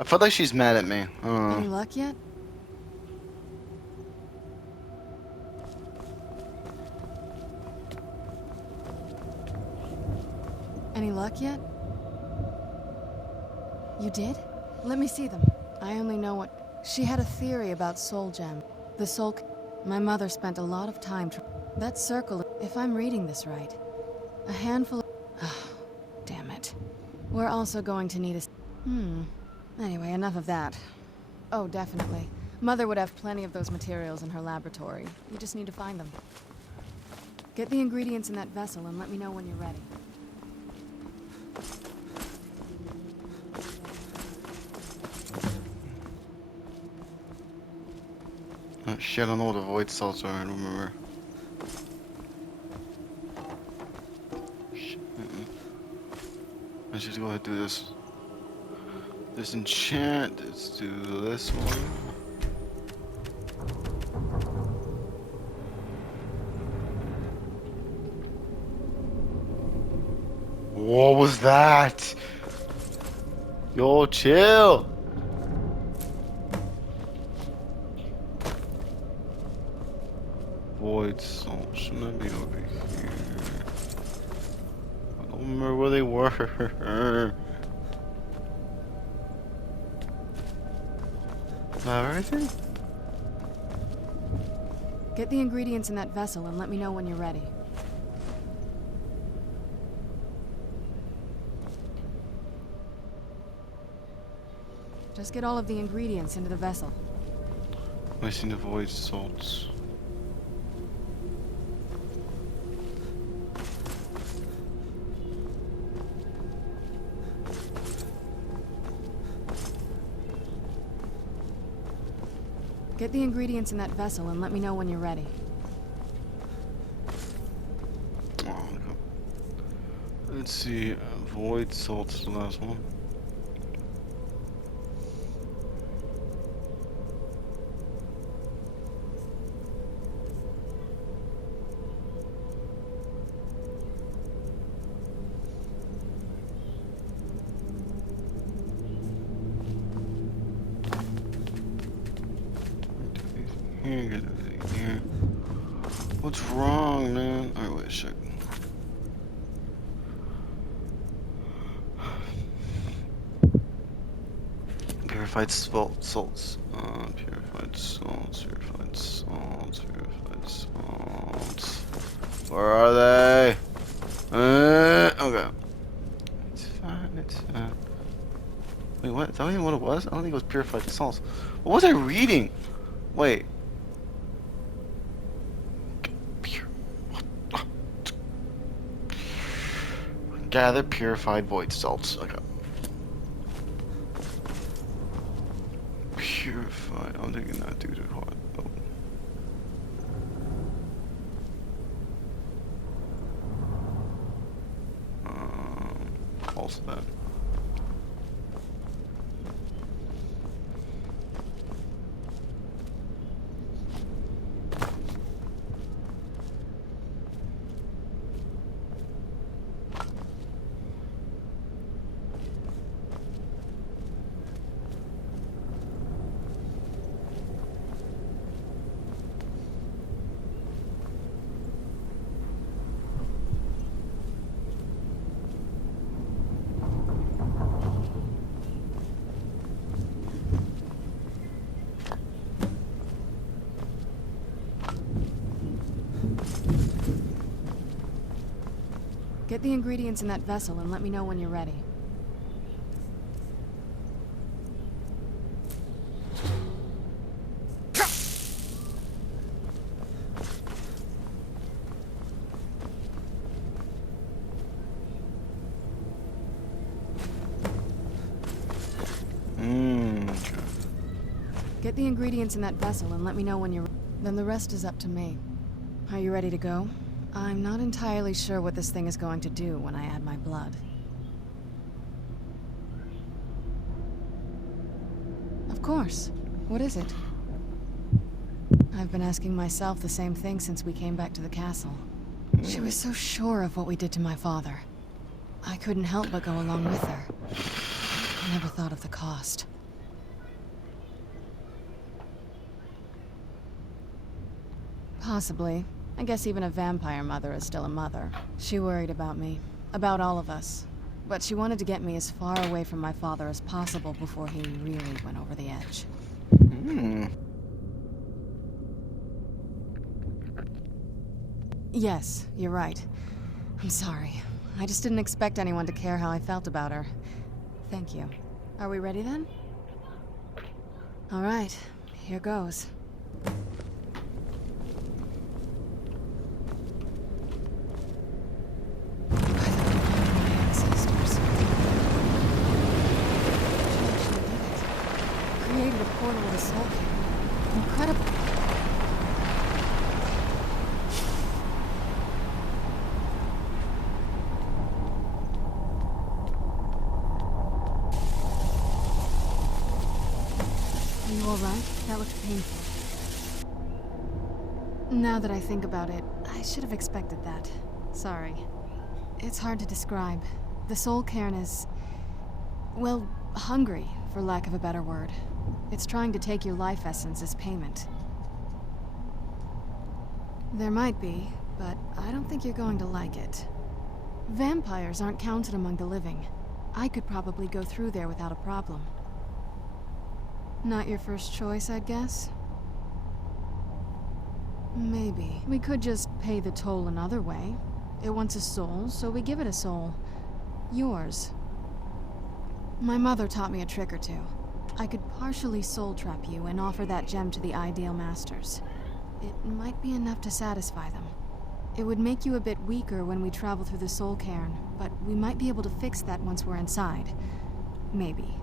I feel like she's mad at me. Any luck yet? Any luck yet? You did? Let me see them. I only know what... She had a theory about Soul Gem. The Soul... My mother spent a lot of time that circle, if I'm reading this right. A handful of... Oh, damn it. We're also going to need a... Anyway, enough of that. Oh, definitely. Mother would have plenty of those materials in her laboratory. We just need to find them. Get the ingredients in that vessel and let me know when you're ready. Oh, shit, I don't know what the void salts are. I don't remember. Shit. Let's just go ahead and do this. Disenchant. Let's do this one. What was that? Yo, chill. Void salt. Shouldn't that be over here? I don't remember where they were. Have everything? Get the ingredients in that vessel and let me know when you're ready. Just get all of the ingredients into the vessel. I see the void salts. Get the ingredients in that vessel and let me know when you're ready. Oh, okay. Let's see. Void salts, the last one. Here, get it here. What's wrong, man? Alright, wait a sec. Purified salts. Purified salts, purified salts, purified salts. Where are they? Okay. It's fine, it's fine. Wait, what? Is that even what it was? I don't think it was purified salts. What was I reading? Wait. Gather purified void salts. Okay. Purified. I'm thinking that dude is hot. Oh. Also that. Get the ingredients in that vessel and let me know when you're ready. Okay. Get the ingredients in that vessel and let me know when you're... Then the rest is up to me. Are you ready to go? I'm not entirely sure what this thing is going to do when I add my blood. Of course. What is it? I've been asking myself the same thing since we came back to the castle. She was so sure of what we did to my father. I couldn't help but go along with her. I never thought of the cost. Possibly. I guess even a vampire mother is still a mother. She worried about me. About all of us. But she wanted to get me as far away from my father as possible before he really went over the edge. Hmm. Yes, you're right. I'm sorry. I just didn't expect anyone to care how I felt about her. Thank you. Are we ready then? All right, here goes. By the blood of my ancestors. She actually did it. Created a portal with a soul cave. Incredible. Are you alright? That looked painful. Now that I think about it, I should have expected that. Sorry. It's hard to describe. The soul cairn is... well, hungry, for lack of a better word. It's trying to take your life essence as payment. There might be, but I don't think you're going to like it. Vampires aren't counted among the living. I could probably go through there without a problem. Not your first choice, I'd guess? Maybe. We could just pay the toll another way. It wants a soul, so we give it a soul. Yours. My mother taught me a trick or two. I could partially soul trap you and offer that gem to the Ideal Masters. It might be enough to satisfy them. It would make you a bit weaker when we travel through the soul cairn, but we might be able to fix that once we're inside. Maybe.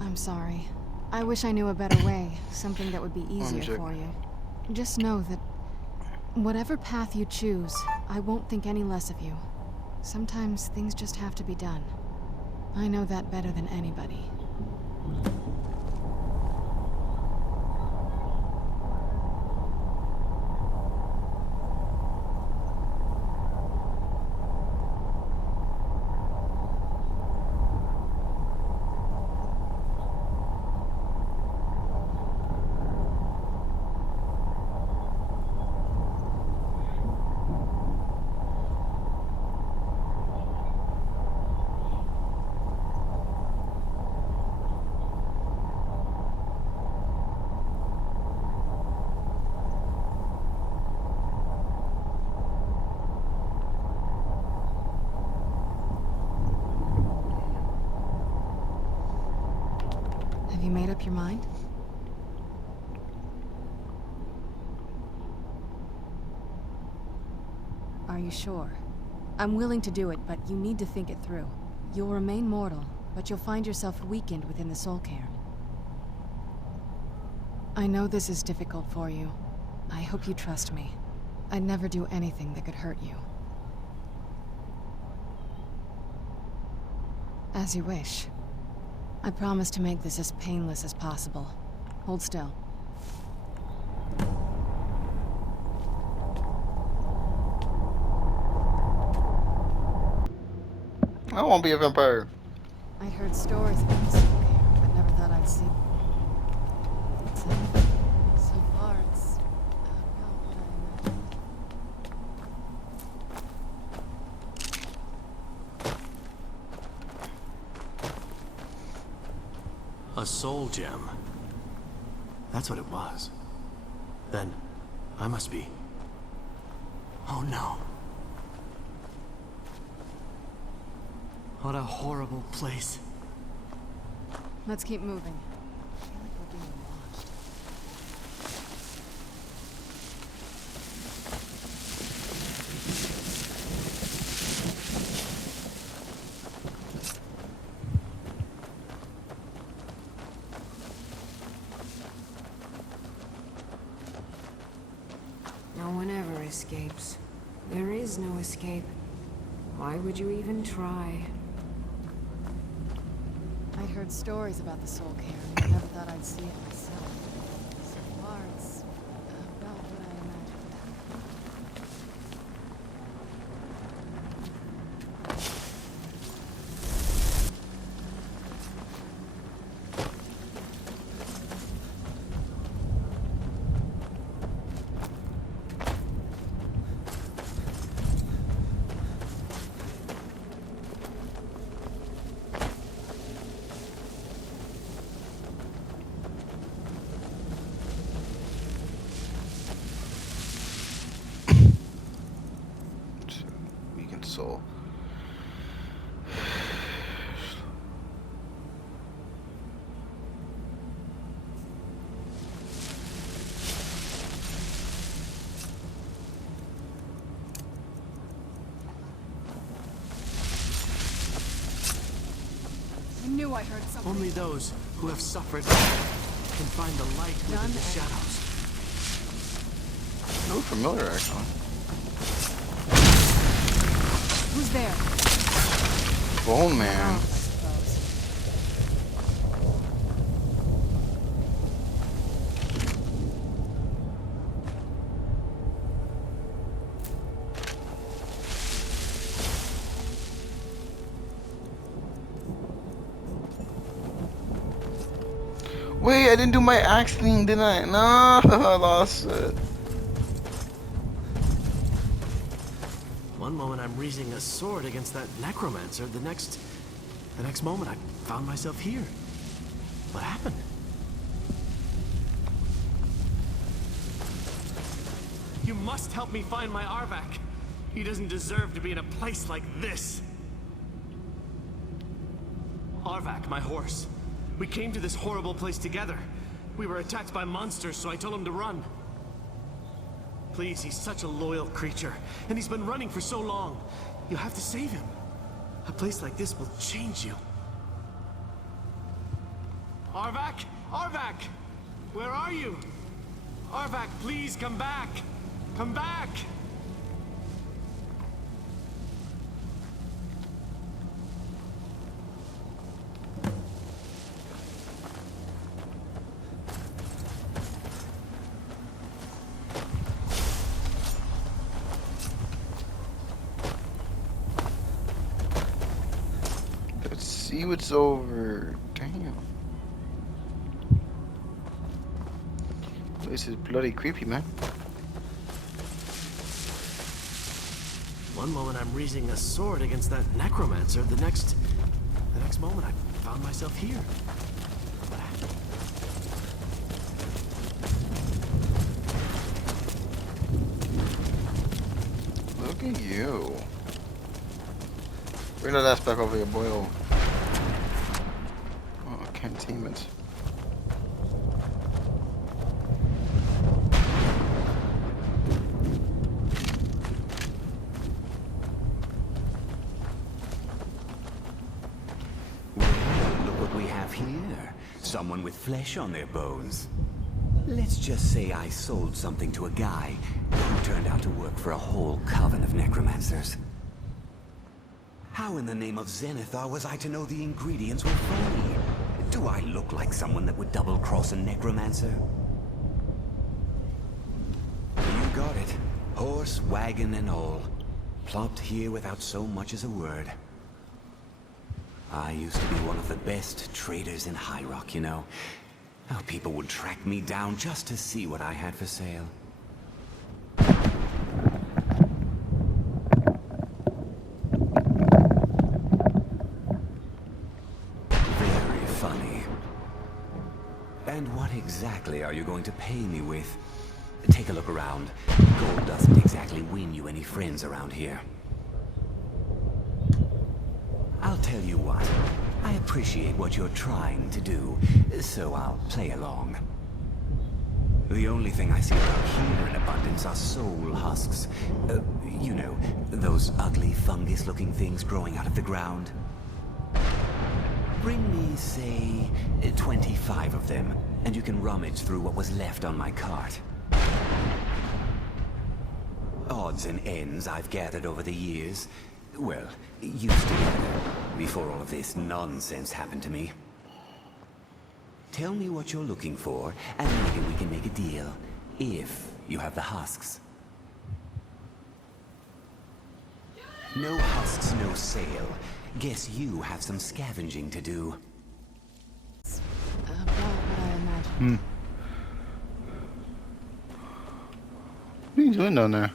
I'm sorry. I wish I knew a better way, something that would be easier for you. Just know that whatever path you choose, I won't think any less of you. Sometimes things just have to be done. I know that better than anybody. Have you made up your mind? Are you sure? I'm willing to do it, but you need to think it through. You'll remain mortal, but you'll find yourself weakened within the soul cairn. I know this is difficult for you. I hope you trust me. I'd never do anything that could hurt you. As you wish. I promise to make this as painless as possible. Hold still. I won't be a vampire. I'd heard stories about the soul cairn, but never thought I'd see. So far, it's about what I imagined. A soul gem. That's what it was. Then, I must be... Oh no. What a horrible place. Let's keep moving. I feel like we're being watched. No one ever escapes. There is no escape. Why would you even try? I'd heard stories about the soul cairn, but never thought I'd see it myself. So far, it's about what I imagined. knew I heard something. Only those who have suffered can find the light within the shadows. No familiar, actually. Who's there? Bone Man. I suppose. Wait, I didn't do my axe thing, didn't I? No, I lost it. One moment I'm raising a sword against that necromancer, the next moment I found myself here. What happened? You must help me find my Arvak. He doesn't deserve to be in a place like this. Arvak, my horse. We came to this horrible place together. We were attacked by monsters, so I told him to run. Please, he's such a loyal creature, and he's been running for so long. You have to save him. A place like this will change you. Arvak? Arvak! Where are you? Arvak, please come back! Come back! Let's see what's over. Damn. This is bloody creepy, man. One moment I'm raising a sword against that necromancer, the next moment I found myself here. What happened? Look at you. Bring that ass back over here, boy. Oh, I can't team it. Look what we have here. Someone with flesh on their bones. Let's just say I sold something to a guy who turned out to work for a whole coven of necromancers. How in the name of Zenithar was I to know the ingredients were phony? Do I look like someone that would double-cross a necromancer? You got it. Horse, wagon, and all. Plopped here without so much as a word. I used to be one of the best traders in High Rock, you know. How people would track me down just to see what I had for sale. Very funny. And what exactly are you going to pay me with? Take a look around. Gold doesn't exactly win you any friends around here. I'll tell you what. I appreciate what you're trying to do, so I'll play along. The only thing I see around here in abundance are soul husks. You know, those ugly fungus-looking things growing out of the ground. Bring me, say, 25 of them, and you can rummage through what was left on my cart. Odds and ends I've gathered over the years. Well, used to gather, before all of this nonsense happened to me. Tell me what you're looking for, and maybe we can make a deal. If you have the husks. No husks, no sale. Guess you have some scavenging to do. About what I imagined. What are you doing down there?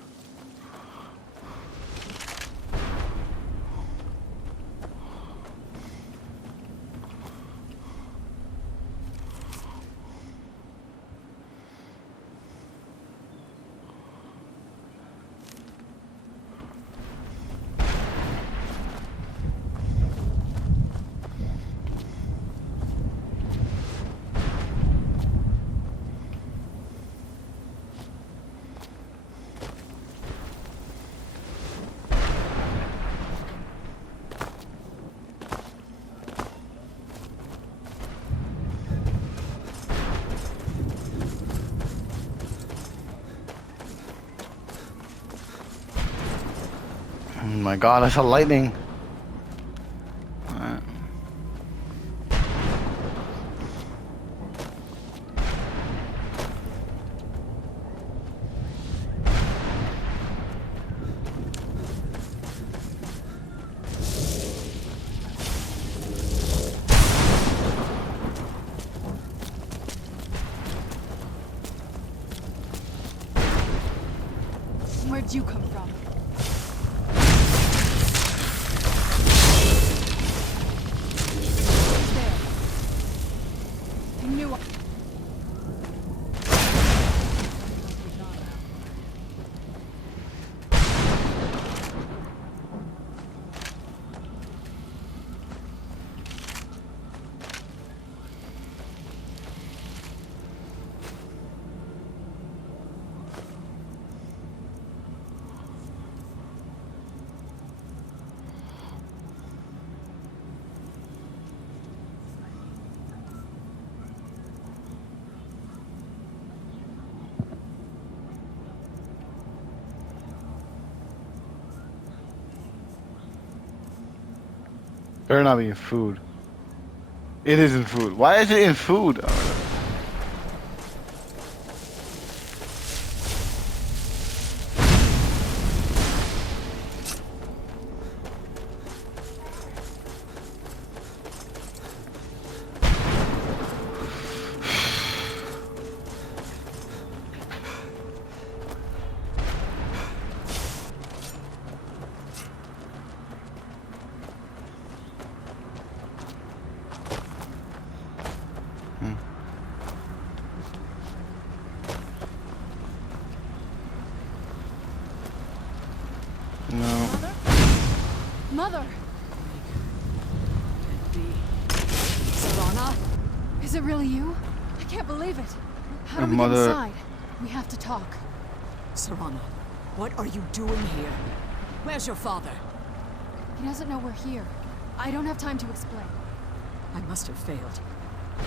my god, I saw lightning. Alright. Where'd you come from? Who's there? I knew I... Better not be in food. It is in food. Why is it in food? No. Mother! Serana? Is it really you? I can't believe it. How do we get Mother. inside? We have to talk. Serana, what are you doing here? Where's your father? He doesn't know we're here. I don't have time to explain. I must have failed.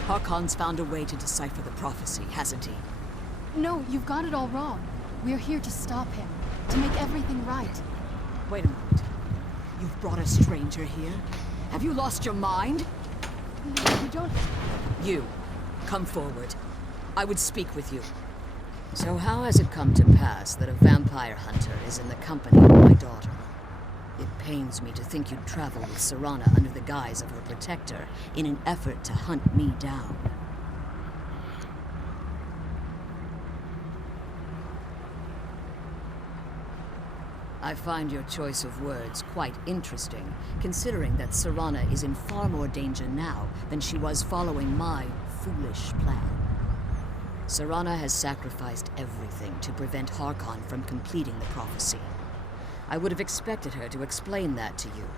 Harkon's found a way to decipher the prophecy, hasn't he? No, you've got it all wrong. We're here to stop him. To make everything right. Wait a moment. You've brought a stranger here? Have you lost your mind? No, you don't... You, come forward. I would speak with you. So how has it come to pass that a vampire hunter is in the company of my daughter? It pains me to think you'd travel with Serana under the guise of her protector in an effort to hunt me down. I find your choice of words quite interesting, considering that Serana is in far more danger now than she was following my foolish plan. Serana has sacrificed everything to prevent Harkon from completing the prophecy. I would have expected her to explain that to you.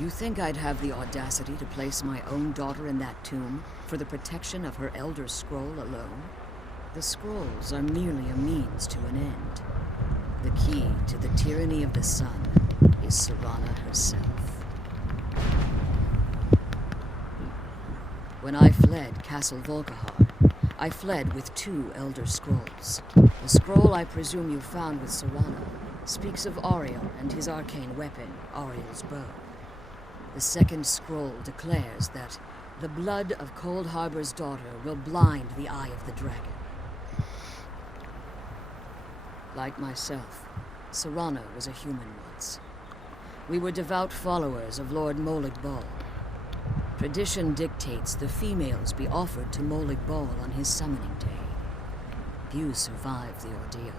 You think I'd have the audacity to place my own daughter in that tomb for the protection of her Elder Scroll alone? The scrolls are merely a means to an end. The key to the tyranny of the sun is Serana herself. When I fled Castle Volkihar, I fled with 2 Elder Scrolls. The scroll I presume you found with Serana speaks of Auriel and his arcane weapon, Auriel's bow. The second scroll declares that the blood of Cold Harbor's daughter will blind the eye of the dragon. Like myself, Serana was a human once. We were devout followers of Lord Molag Bal. Tradition dictates the females be offered to Molag Bal on his summoning day. Few survive the ordeal.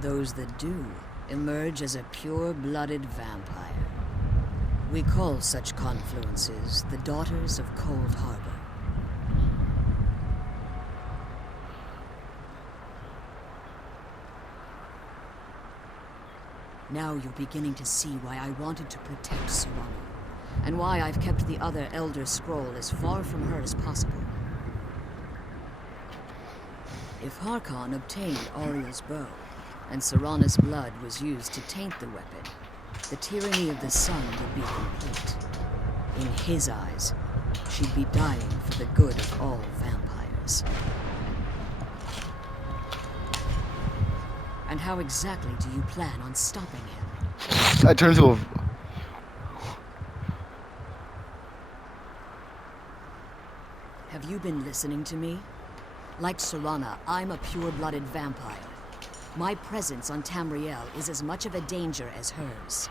Those that do emerge as a pure-blooded vampire. We call such confluences the Daughters of Cold Harbor. Now you're beginning to see why I wanted to protect Serana, and why I've kept the other Elder Scroll as far from her as possible. If Harkon obtained Auriel's bow, and Serana's blood was used to taint the weapon, the tyranny of the sun would be complete. In his eyes, she'd be dying for the good of all vampires. And how exactly do you plan on stopping him? I turned to a... Have you been listening to me? Like Serana, I'm a pure-blooded vampire. My presence on Tamriel is as much of a danger as hers.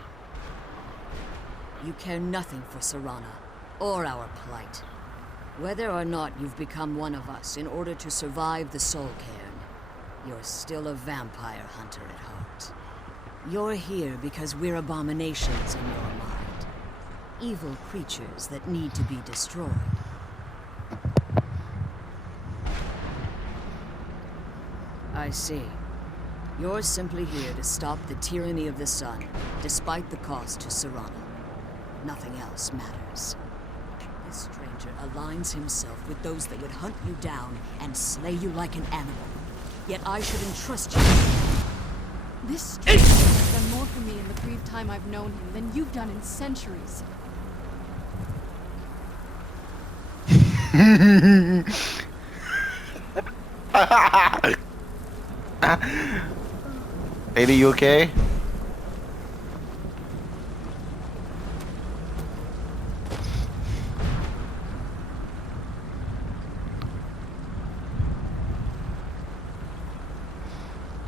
You care nothing for Serana, or our plight. Whether or not you've become one of us in order to survive the Soul Cairn, you're still a vampire hunter at heart. You're here because we're abominations in your mind. Evil creatures that need to be destroyed. I see. You're simply here to stop the tyranny of the sun, despite the cost to Serana. Nothing else matters. This stranger aligns himself with those that would hunt you down and slay you like an animal. Yet I should entrust you. This stranger has done more for me in the brief time I've known him than you've done in centuries. Lady, you okay?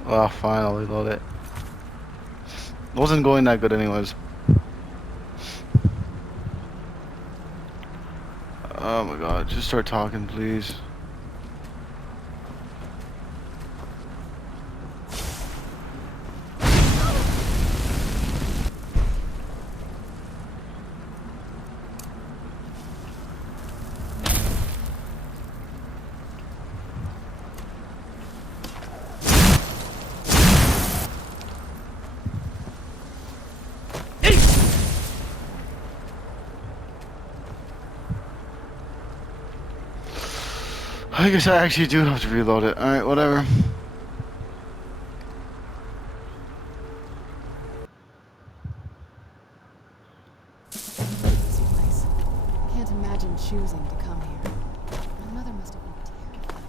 Oh, finally load it. Wasn't going that good anyways. Oh my god, just start talking, please. I guess I actually do have to reload it. Alright, whatever. This place. Can't imagine choosing to come here. My mother must have been terrified.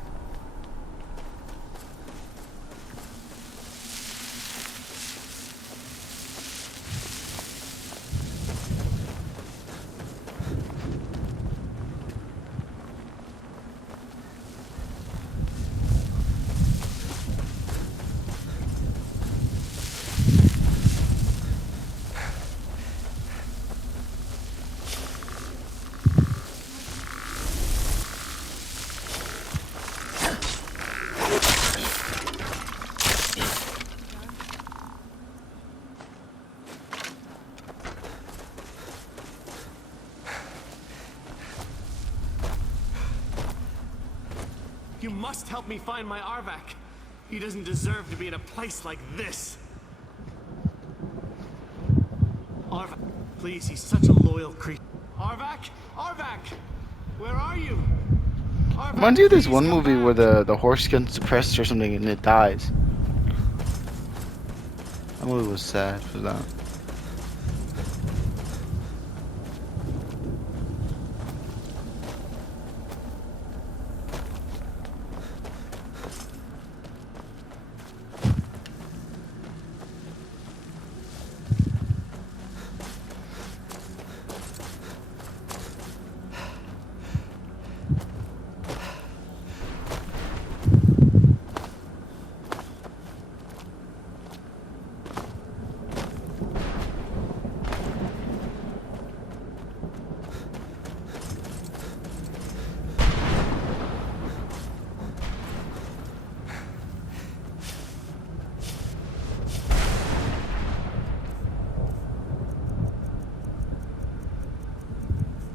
You must help me find my Arvak. He doesn't deserve to be in a place like this. Arvak, please, he's such a loyal creature. Arvak? Arvak! Where are you? Arvak, Reminds you of this please one come movie back. where the horse gets suppressed or something and it dies. That movie was sad for that.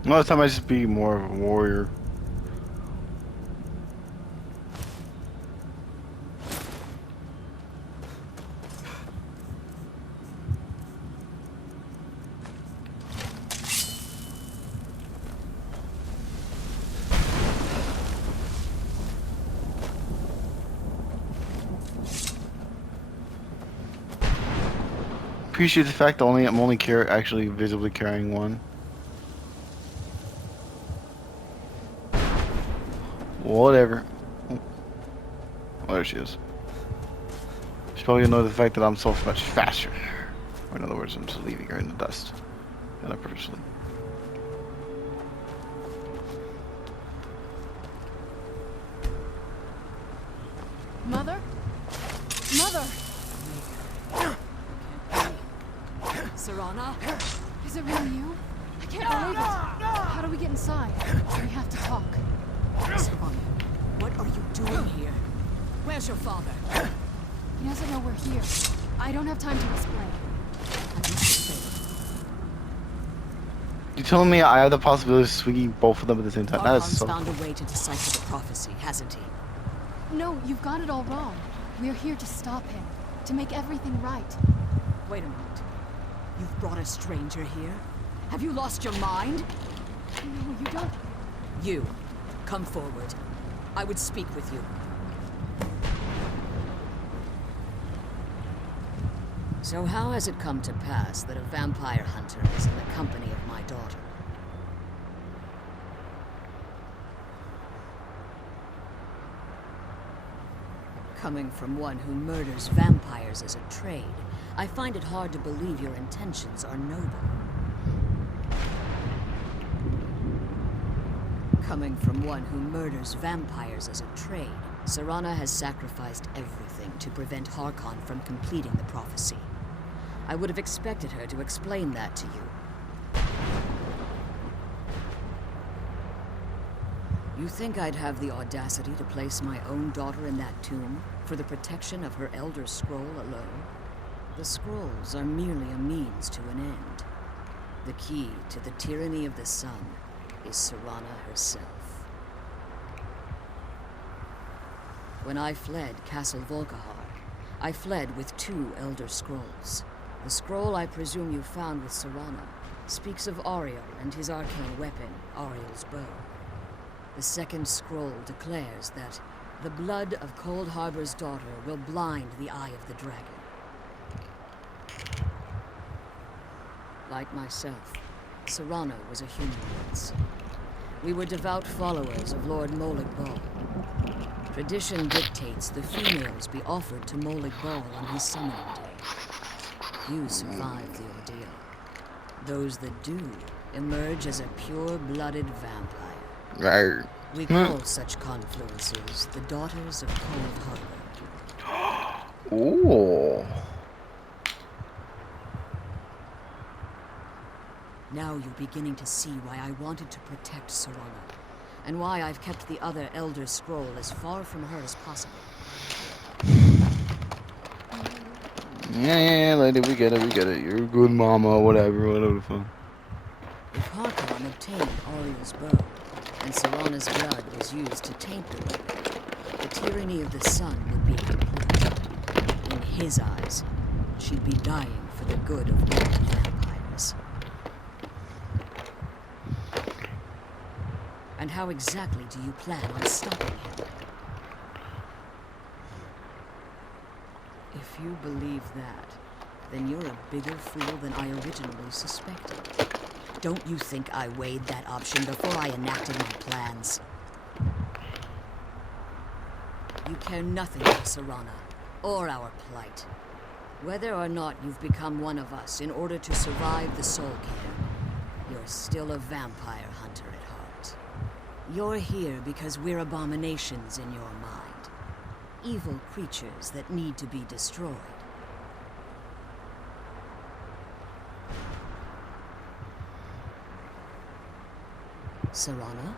Most time I just be more of a warrior. Appreciate the fact that I'm only actually visibly carrying one. Whatever. Oh, there she is. She's probably annoyed with the fact that I'm so much faster. Or in other words, I'm just leaving her in the dust. And I purposely. Mother? Mother! Serana? Is it really you? I can't believe it. How do we get inside? We have to talk. Serana, what are you doing here? Where's your father? He doesn't know we're here. I don't have time to explain. You telling me I have the possibility of swinging both of them at the same time? That is Archon's so. found a way to decipher the prophecy, hasn't he? No, you've got it all wrong. We're here to stop him. To make everything right. Wait a minute. You've brought a stranger here? Have you lost your mind? No, you don't. You, come forward. I would speak with you. So how has it come to pass that a vampire hunter is in the company of my daughter? Coming from one who murders vampires as a trade, I find it hard to believe your intentions are noble. Coming from one who murders vampires as a trade, Serana has sacrificed everything to prevent Harkon from completing the prophecy. I would have expected her to explain that to you. You think I'd have the audacity to place my own daughter in that tomb for the protection of her Elder Scroll alone? The scrolls are merely a means to an end. The key to the tyranny of the sun is Serana herself. When I fled Castle Volkihar, I fled with 2 Elder Scrolls. The scroll I presume you found with Serana speaks of Auriel and his arcane weapon, Auriel's bow. The second scroll declares that the blood of Cold Harbor's daughter will blind the eye of the dragon. Like myself, Serana was a human once. We were devout followers of Lord Molag Bal. Tradition dictates the females be offered to Molag Bal on his summoning day. You survive the ordeal. Those that do emerge as a pure-blooded vampire. We call such confluences the Daughters of Cold Harbor. Ooh. Now you're beginning to see why I wanted to protect Serana, and why I've kept the other Elder Scroll as far from her as possible. Yeah, lady, we get it. You're a good mama, whatever the fuck. If Harkon obtained Auriel's bow, and Serana's blood was used to taint the weapon, the tyranny of the sun would be complete. In his eyes, she'd be dying for the good of all vampires. And how exactly do you plan on stopping him? If you believe that, then you're a bigger fool than I originally suspected. Don't you think I weighed that option before I enacted my plans? You care nothing for Serana, or our plight. Whether or not you've become one of us in order to survive the Soul Care, you're still a vampire hunter at heart. You're here because we're abominations in your mind. Evil creatures that need to be destroyed. Serana,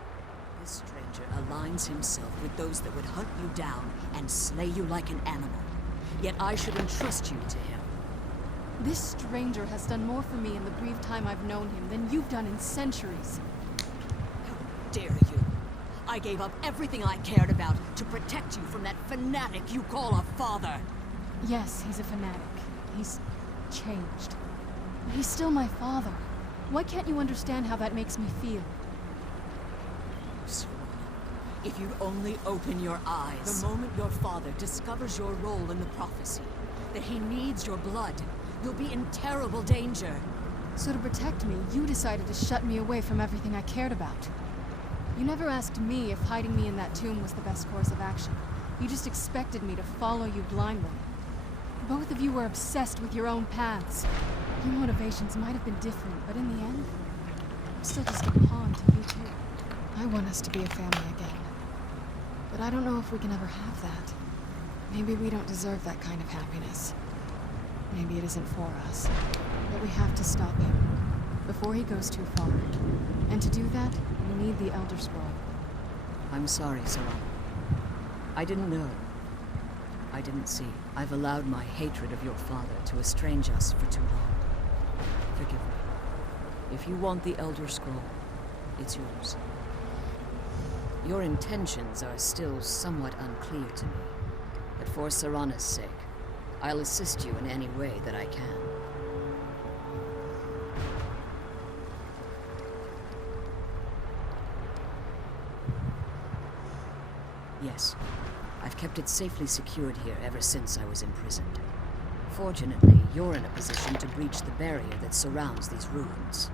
this stranger aligns himself with those that would hunt you down and slay you like an animal. Yet I should entrust you to him. This stranger has done more for me in the brief time I've known him than you've done in centuries. How dare you! I gave up everything I cared about to protect you from that fanatic you call a father! Yes, he's a fanatic. He's changed. But he's still my father. Why can't you understand how that makes me feel? Serana, if you'd only open your eyes. The moment your father discovers your role in the prophecy, that he needs your blood, you'll be in terrible danger. So to protect me, you decided to shut me away from everything I cared about. You never asked me if hiding me in that tomb was the best course of action. You just expected me to follow you blindly. Both of you were obsessed with your own paths. Your motivations might have been different, but in the end, I'm still just a pawn to you two. I want us to be a family again. But I don't know if we can ever have that. Maybe we don't deserve that kind of happiness. Maybe it isn't for us. But we have to stop him before he goes too far. And to do that, we need the Elder Scroll. I'm sorry, Serana. I didn't know. I didn't see. I've allowed my hatred of your father to estrange us for too long. Forgive me. If you want the Elder Scroll, it's yours. Your intentions are still somewhat unclear to me, but for Serana's sake, I'll assist you in any way that I can. Yes, I've kept it safely secured here ever since I was imprisoned. Fortunately, you're in a position to breach the barrier that surrounds these ruins.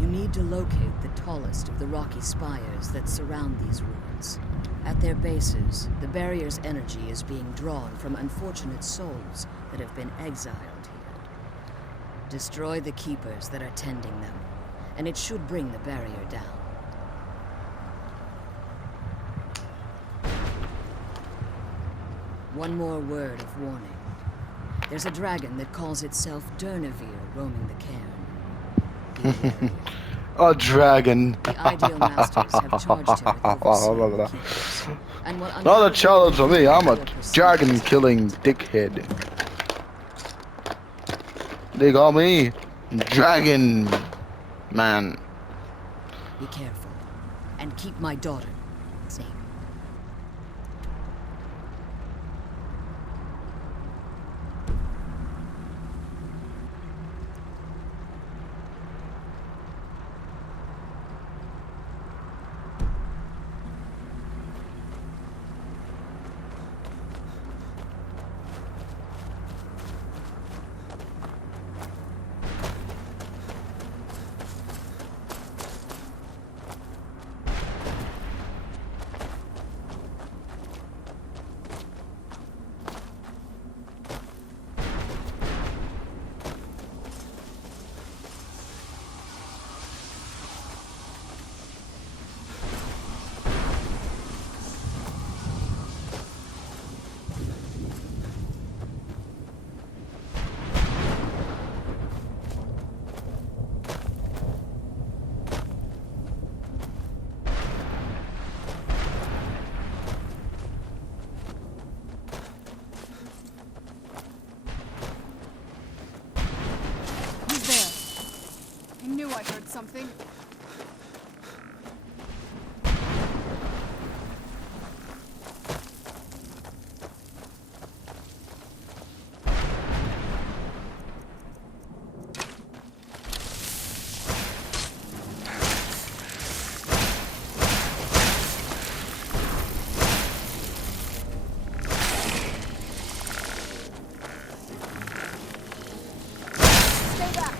You need to locate the tallest of the rocky spires that surround these ruins. At their bases, the barrier's energy is being drawn from unfortunate souls that have been exiled here. Destroy the keepers that are tending them, and it should bring the barrier down. One more word of warning. There's a dragon that calls itself Durnevere roaming the cairn. Be wary. A dragon. The Ideal Masters have charged him with overseeing the keepers, and will Not a undoubtedly challenge for me. I'm a your pursuit. dragon killing dickhead. They call me Dragon Man. Be careful, and keep my daughter safe. Who's there? I knew I heard something. Stay back.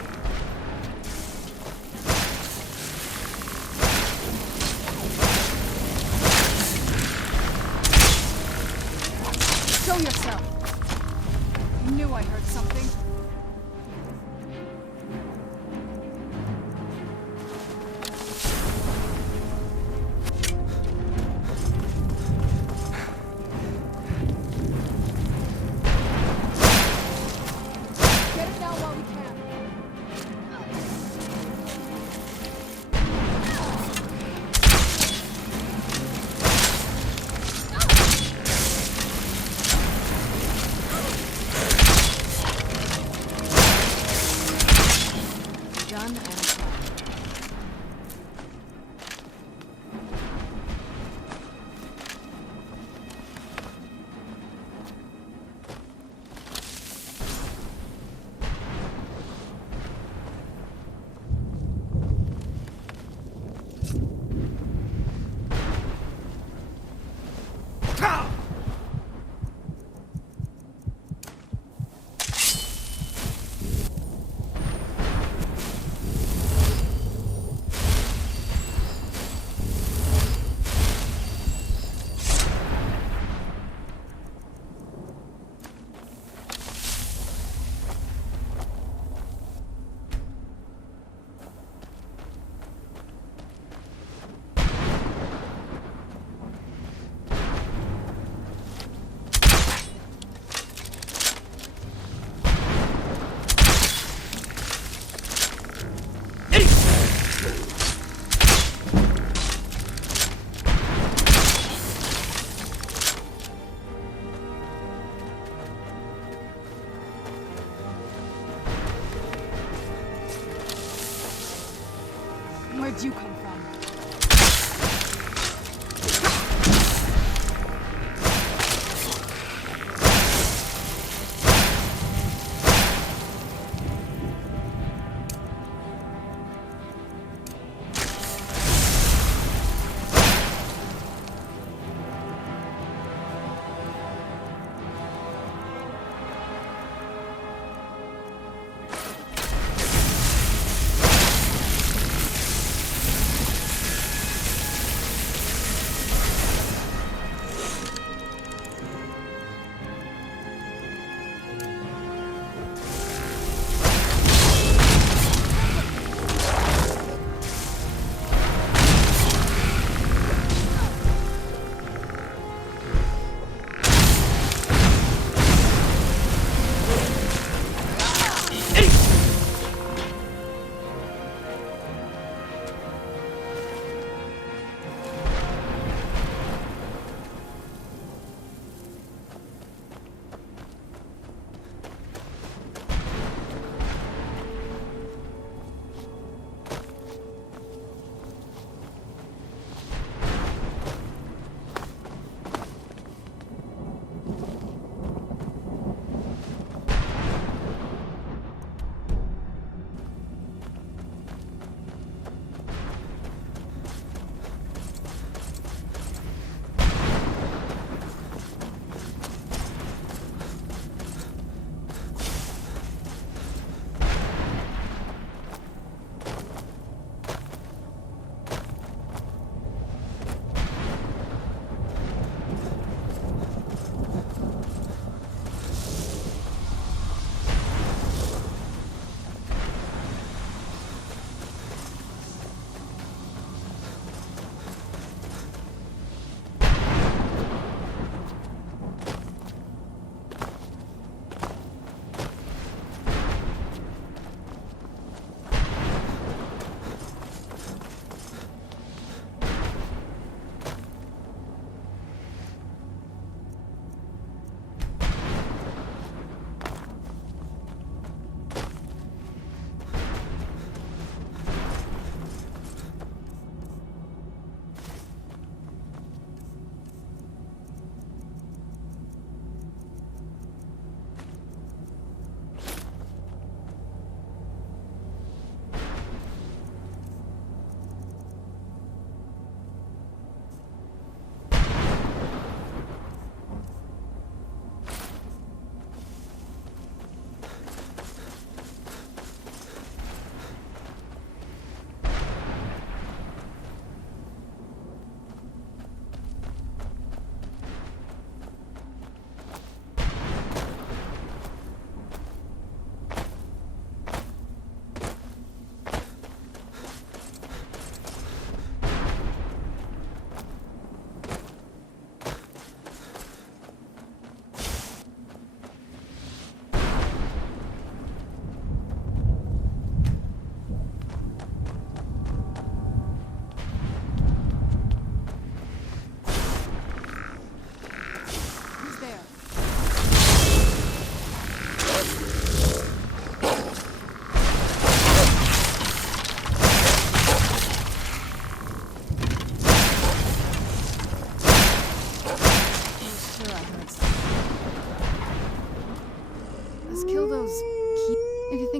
Where'd you come from?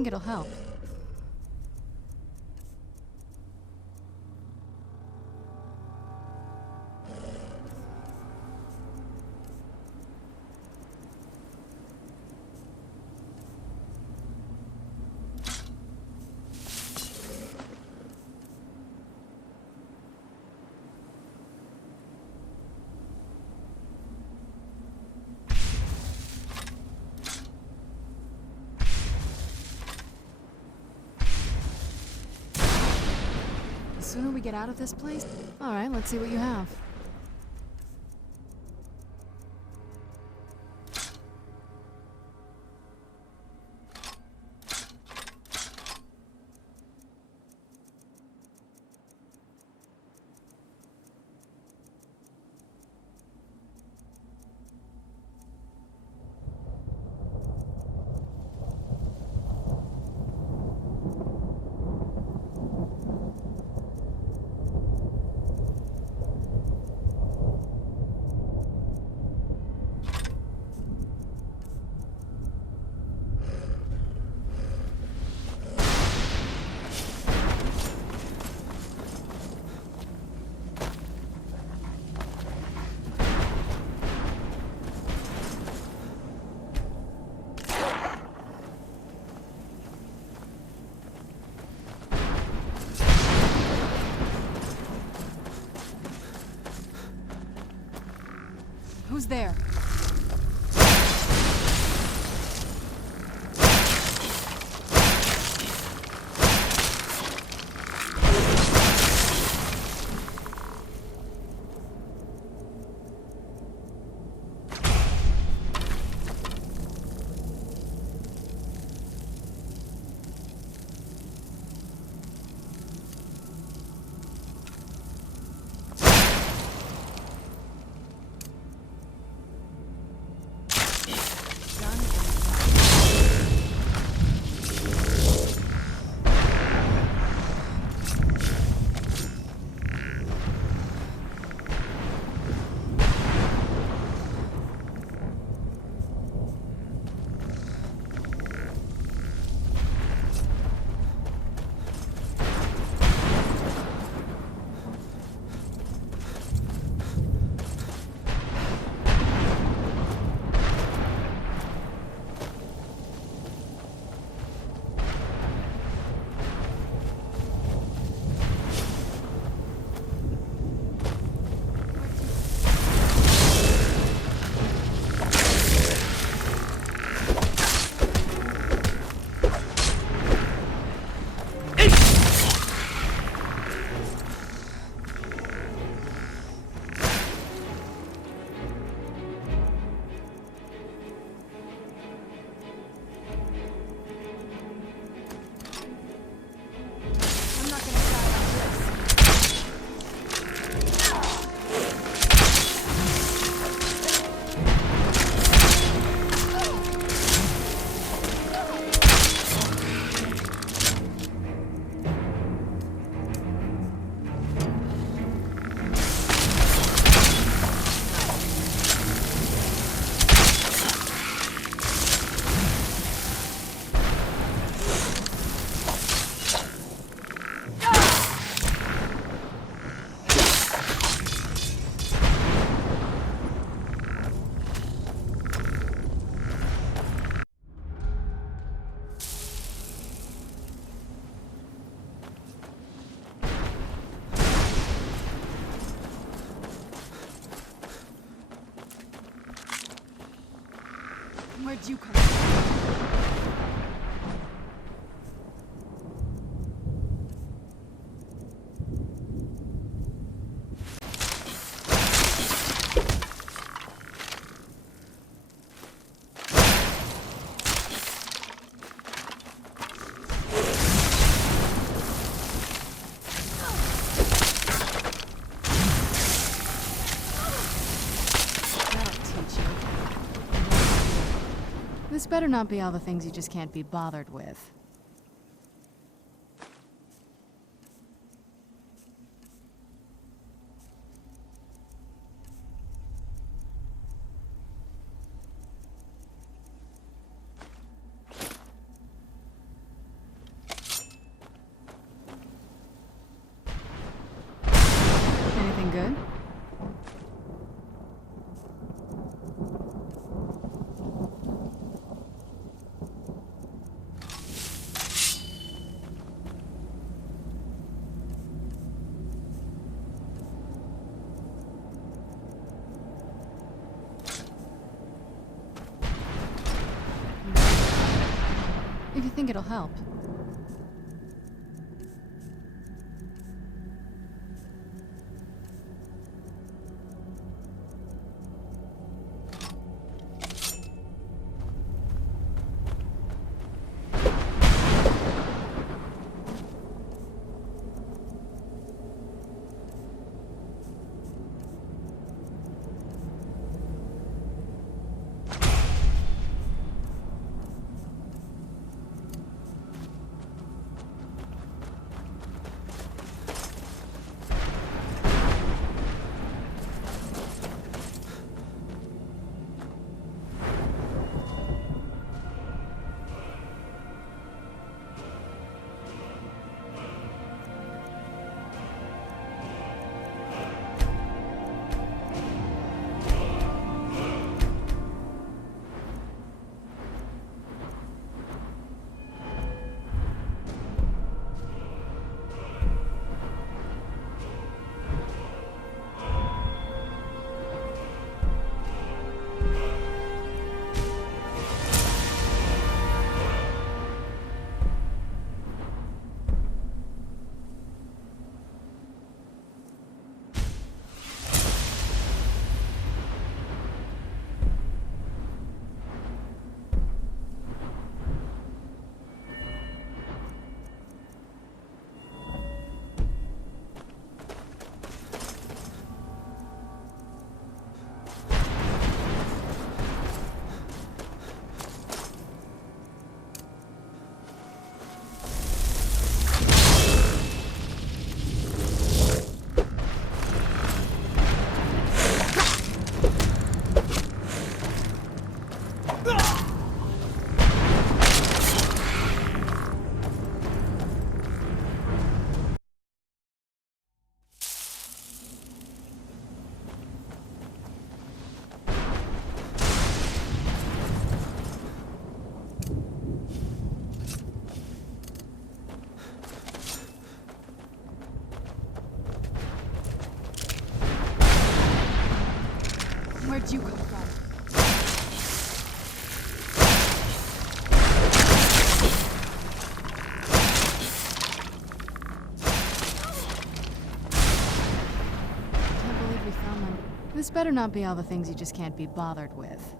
It'll help. The sooner we get out of this place... Alright, let's see what you have. Who's there? Where'd you come from? This better not be all the things you just can't be bothered with. Anything good? If you think it'll help. This better not be all the things you just can't be bothered with.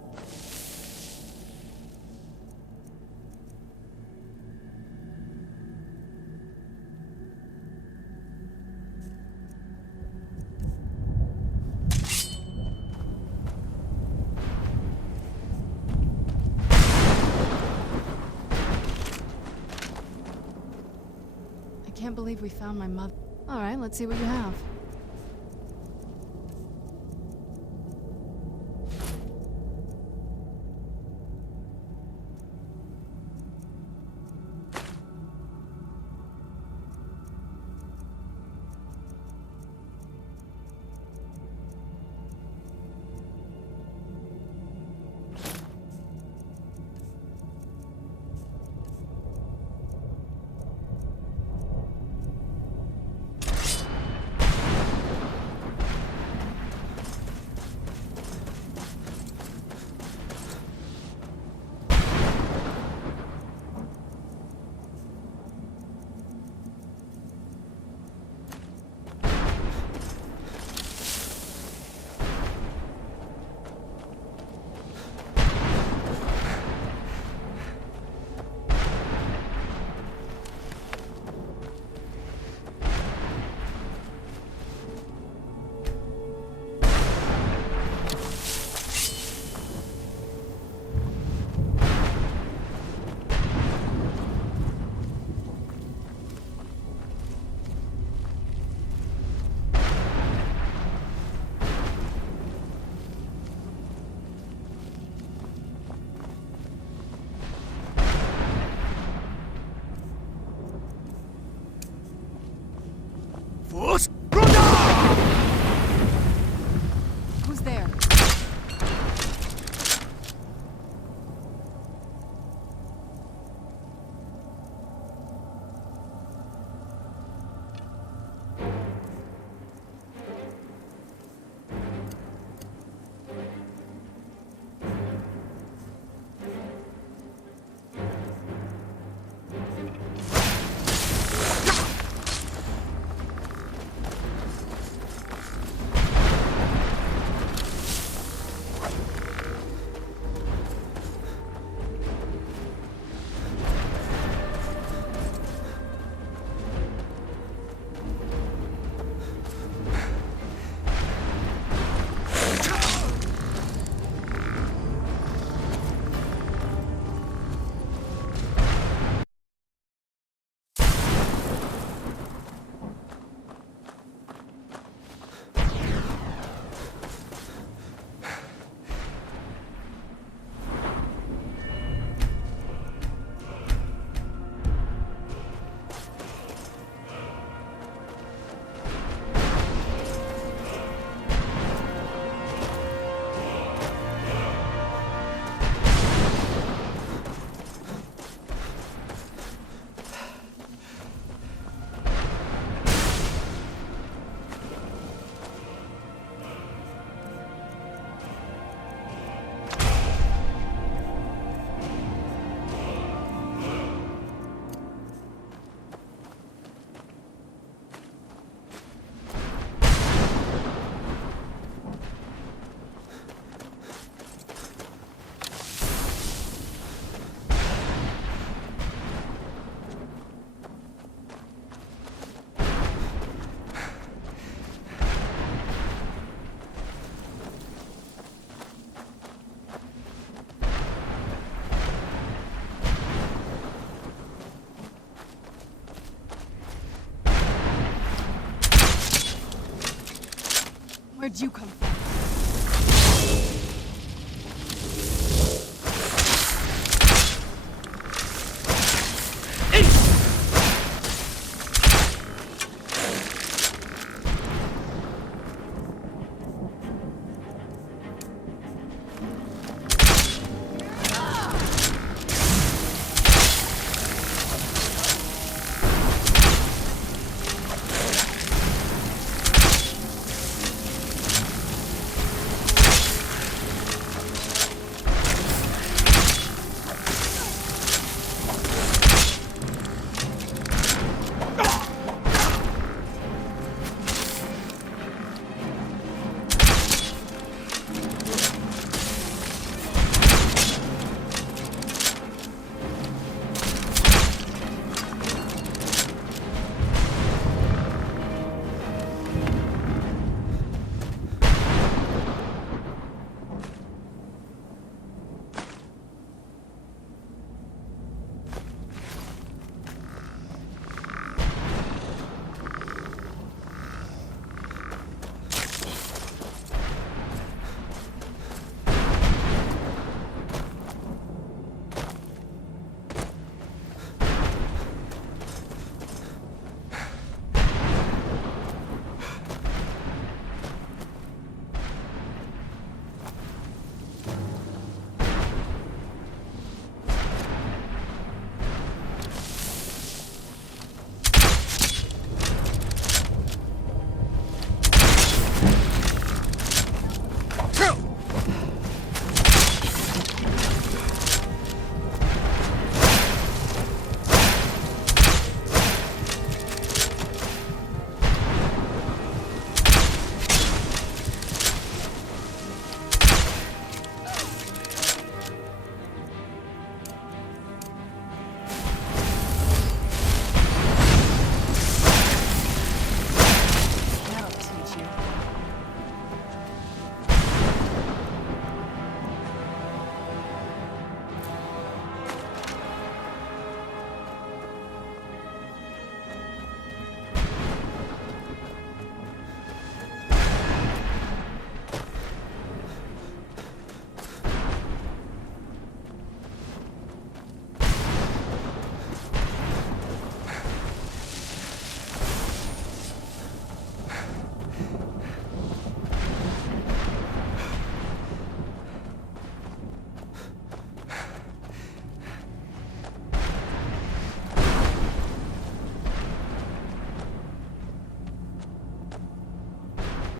I can't believe we found my mother. All right, let's see what you have. Who's there? Where'd you come from?